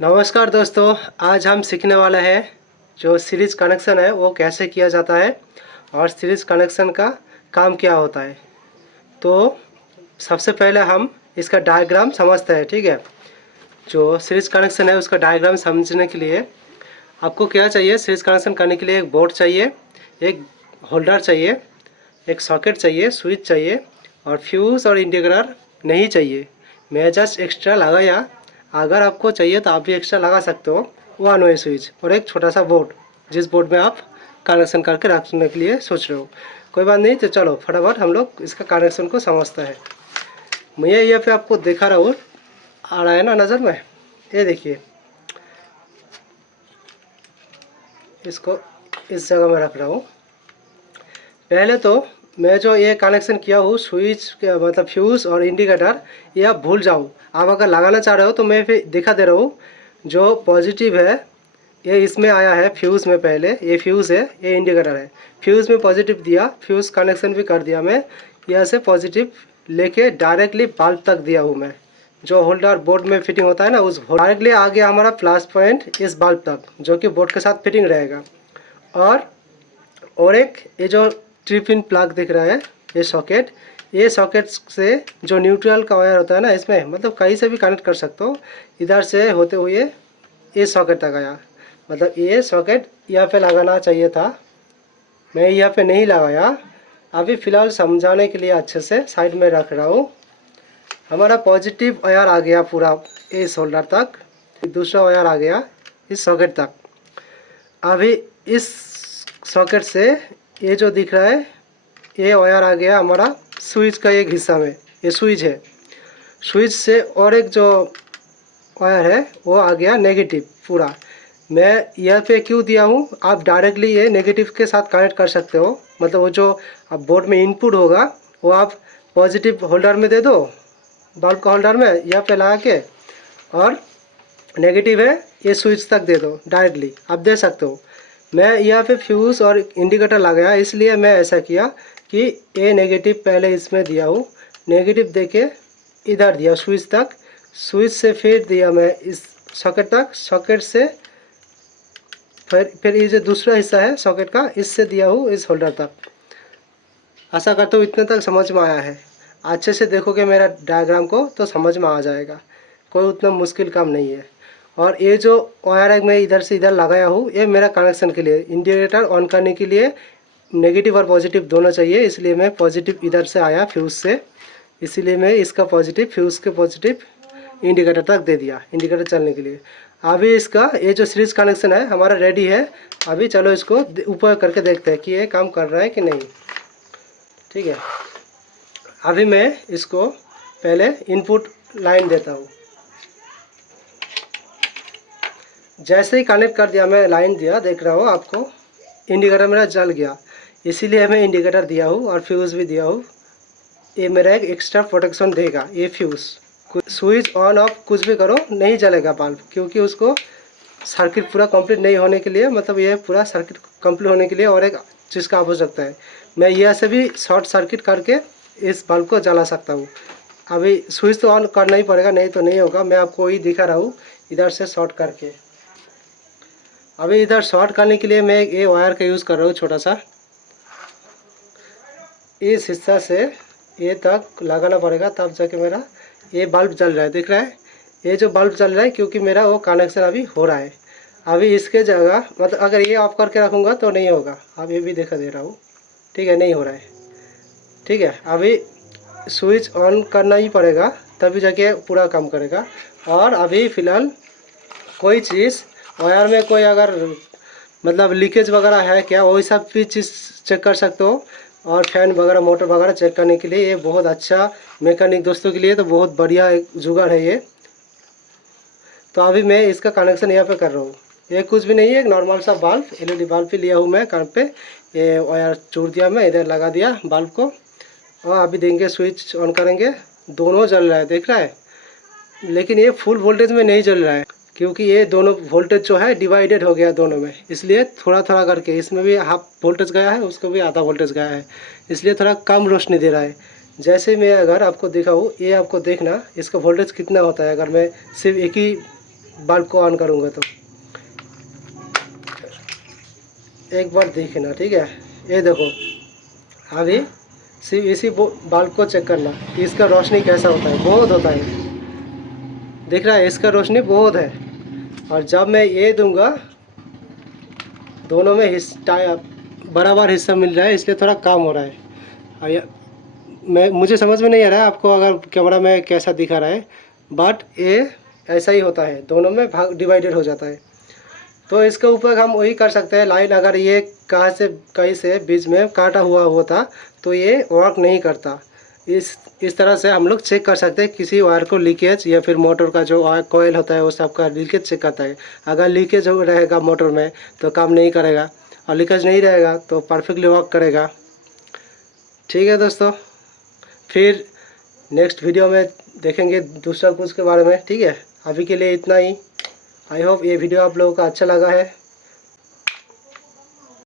नमस्कार दोस्तों, आज हम सीखने वाले हैं जो सीरीज कनेक्शन है वो कैसे किया जाता है और सीरीज कनेक्शन का काम क्या होता है। तो सबसे पहले हम इसका डायग्राम समझते हैं, ठीक है। जो सीरीज कनेक्शन है उसका डायग्राम समझने के लिए आपको क्या चाहिए, सीरीज कनेक्शन करने के लिए एक बोर्ड चाहिए, एक होल्डर चाहिए, एक सॉकेट चाहिए, स्विच चाहिए और फ्यूज़ और इंडिकेटर नहीं चाहिए। मैं जस्ट एक्स्ट्रा लगाया, अगर आपको चाहिए तो आप भी एक्स्ट्रा लगा सकते हो। वन वे स्विच और एक छोटा सा बोर्ड, जिस बोर्ड में आप कनेक्शन करके रखने के लिए सोच रहे हो। कोई बात नहीं, तो चलो फटाफट हम लोग इसका कनेक्शन को समझते हैं। मैं यहाँ पे आपको दिखा रहा हूँ, आ रहा है ना नज़र में। ये देखिए, इसको इस जगह में रख रहा हूँ। पहले तो मैं जो ये कनेक्शन किया हूँ स्विच मतलब फ्यूज़ और इंडिकेटर, ये आप भूल जाओ। आप अगर लगाना चाह रहे हो तो मैं फिर दिखा दे रहा हूँ। जो पॉजिटिव है ये इसमें आया है फ्यूज़ में, पहले ये फ्यूज़ है, ये इंडिकेटर है। फ्यूज़ में पॉजिटिव दिया, फ्यूज़ कनेक्शन भी कर दिया मैं। यहाँ से पॉजिटिव लेके डायरेक्टली बल्ब तक दिया हूँ मैं। जो होल्डर बोर्ड में फिटिंग होता है ना, उस डायरेक्टली आ गया हमारा प्लस पॉइंट इस बल्ब तक, जो कि बोर्ड के साथ फिटिंग रहेगा। और एक ये जो ट्री पिन प्लग दिख रहा है, ये सॉकेट, ये सॉकेट से जो न्यूट्रल का वायर होता है ना, इसमें मतलब कहीं से भी कनेक्ट कर सकते हो। इधर से होते हुए ये सॉकेट तक आया, मतलब ये सॉकेट यहाँ पे लगाना चाहिए था, मैं यहाँ पे नहीं लगाया। अभी फ़िलहाल समझाने के लिए अच्छे से साइड में रख रहा हूँ। हमारा पॉजिटिव वायर आ गया पूरा इस होल्डर तक, दूसरा वायर आ गया इस सॉकेट तक। अभी इस सॉकेट से ये जो दिख रहा है ये वायर आ गया हमारा स्विच का एक हिस्सा में, ये स्विच है। स्विच से और एक जो वायर है वो आ गया नेगेटिव पूरा। मैं यहाँ पे क्यों दिया हूँ, आप डायरेक्टली ये नेगेटिव के साथ कनेक्ट कर सकते हो। मतलब वो जो अब बोर्ड में इनपुट होगा वो आप पॉजिटिव होल्डर में दे दो, बल्ब का होल्डर में यहाँ पे लगा के, और नेगेटिव है ये स्विच तक दे दो, डायरेक्टली आप दे सकते हो। मैं यहाँ पे फ्यूज़ और इंडिकेटर लगाया, इसलिए मैं ऐसा किया कि ये नेगेटिव पहले इसमें दिया हूँ, नेगेटिव दे के इधर दिया स्विच तक, स्विच से फिर दिया मैं इस सॉकेट तक, सॉकेट से फिर ये जो दूसरा हिस्सा है सॉकेट का, इससे दिया हूँ इस होल्डर तक। आशा करता हूँ इतने तक समझ में आया है। अच्छे से देखोगे मेरा डायग्राम को तो समझ में आ जाएगा, कोई उतना मुश्किल काम नहीं है। और ये जो वायर है मैं इधर से इधर लगाया हूँ, ये मेरा कनेक्शन के लिए, इंडिकेटर ऑन करने के लिए नेगेटिव और पॉजिटिव दोनों चाहिए, इसलिए मैं पॉजिटिव इधर से आया फ्यूज़ से, इसीलिए मैं इसका पॉजिटिव फ्यूज़ के पॉजिटिव इंडिकेटर तक दे दिया, इंडिकेटर चलने के लिए। अभी इसका ये जो सीरीज कनेक्शन है हमारा रेडी है। अभी चलो इसको ऊपर करके देखते हैं कि ये काम कर रहा है कि नहीं, ठीक है। अभी मैं इसको पहले इनपुट लाइन देता हूँ। जैसे ही कनेक्ट कर दिया, मैं लाइन दिया, देख रहा हूँ आपको इंडिकेटर मेरा जल गया, इसीलिए मैं इंडिकेटर दिया हूँ और फ्यूज़ भी दिया हूँ। ये मेरा एक एक्स्ट्रा प्रोटेक्शन देगा ये फ्यूज़। स्विच ऑन ऑफ कुछ भी करो नहीं जलेगा बल्ब, क्योंकि उसको सर्किट पूरा कंप्लीट नहीं होने के लिए, मतलब ये पूरा सर्किट कंप्लीट होने के लिए और एक चीज़ का आवश्यकता है। मैं यहाँ से भी शॉर्ट सर्किट करके इस बल्ब को जला सकता हूँ। अभी स्विच तो ऑन करना ही पड़ेगा, नहीं तो नहीं होगा। मैं आपको वही दिखा रहा हूँ इधर से शॉर्ट करके। अभी इधर शॉर्ट करने के लिए मैं ये वायर का यूज़ कर रहा हूँ, छोटा सा, इस हिस्सा से ये तक लगाना पड़ेगा, तब जाके मेरा ये बल्ब जल रहा है, दिख रहा है। ये जो बल्ब जल रहा है क्योंकि मेरा वो कनेक्शन अभी हो रहा है। अभी इसके जगह मतलब अगर ये ऑफ करके रखूँगा तो नहीं होगा, अब ये भी दिखा दे रहा हूँ, ठीक है, नहीं हो रहा है, ठीक है। अभी स्विच ऑन करना ही पड़ेगा तभी जाके पूरा काम करेगा। और अभी फ़िलहाल कोई चीज़ वायर में कोई अगर मतलब लीकेज वगैरह है क्या, वही सब भी चीज़ चेक कर सकते हो। और फैन वगैरह मोटर वगैरह चेक करने के लिए ये बहुत अच्छा, मैकेनिक दोस्तों के लिए तो बहुत बढ़िया एक जुगाड़ है ये। तो अभी मैं इसका कनेक्शन यहाँ पे कर रहा हूँ। ये कुछ भी नहीं है, एक नॉर्मल सा बल्ब, एलईडी बल्ब भी लिया हूँ मैं काम पे। ये वायर जोड़ दिया मैं, इधर लगा दिया बल्ब को, और अभी देंगे स्विच ऑन करेंगे, दोनों जल रहा है, देख रहा है। लेकिन ये फुल वोल्टेज में नहीं जल रहा है, क्योंकि ये दोनों वोल्टेज जो है डिवाइडेड हो गया दोनों में, इसलिए थोड़ा थोड़ा करके इसमें भी हाफ वोल्टेज गया है, उसको भी आधा वोल्टेज गया है, इसलिए थोड़ा कम रोशनी दे रहा है। जैसे मैं अगर आपको दिखाऊँ, ये आपको देखना इसका वोल्टेज कितना होता है। अगर मैं सिर्फ एक ही बल्ब को ऑन करूँगा तो एक बार देखना, ठीक है। ये देखो, अभी सिर्फ इसी बल्ब को चेक करना, इसका रोशनी कैसा होता है, बहुत होता है, दिख रहा है, इसका रोशनी बहुत है। और जब मैं ये दूंगा, दोनों में बराबर हिस्सा मिल रहा है, इसलिए थोड़ा कम हो रहा है। और मुझे समझ में नहीं आ रहा है आपको अगर कैमरा में कैसा दिखा रहा है, बट ये ऐसा ही होता है, दोनों में भाग डिवाइडेड हो जाता है। तो इसके ऊपर हम वही कर सकते हैं, लाइन अगर ये कहीं से बीच में काटा हुआ होता तो ये वर्क नहीं करता। इस तरह से हम लोग चेक कर सकते हैं किसी वायर को लीकेज, या फिर मोटर का जो कॉइल होता है वो सब का लीकेज चेक करता है। अगर लीकेज हो रहेगा मोटर में तो काम नहीं करेगा, और लीकेज नहीं रहेगा तो परफेक्टली वर्क करेगा। ठीक है दोस्तों, फिर नेक्स्ट वीडियो में देखेंगे दूसरा कुछ के बारे में, ठीक है। अभी के लिए इतना ही। आई होप ये वीडियो आप लोगों को अच्छा लगा है।